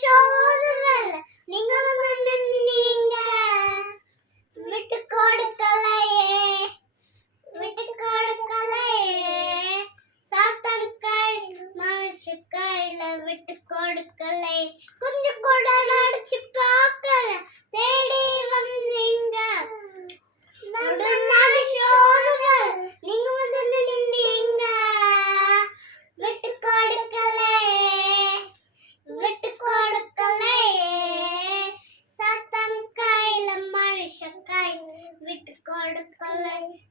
சோதனை நீங்க வந்து நீங்க விட்டு கொடுக்கலையே விட்டு கொடுக்கலையே. சாத்தான் கை மனுஷ கையில விட்டு கொடுக்கலை. கொஞ்சம் Bye.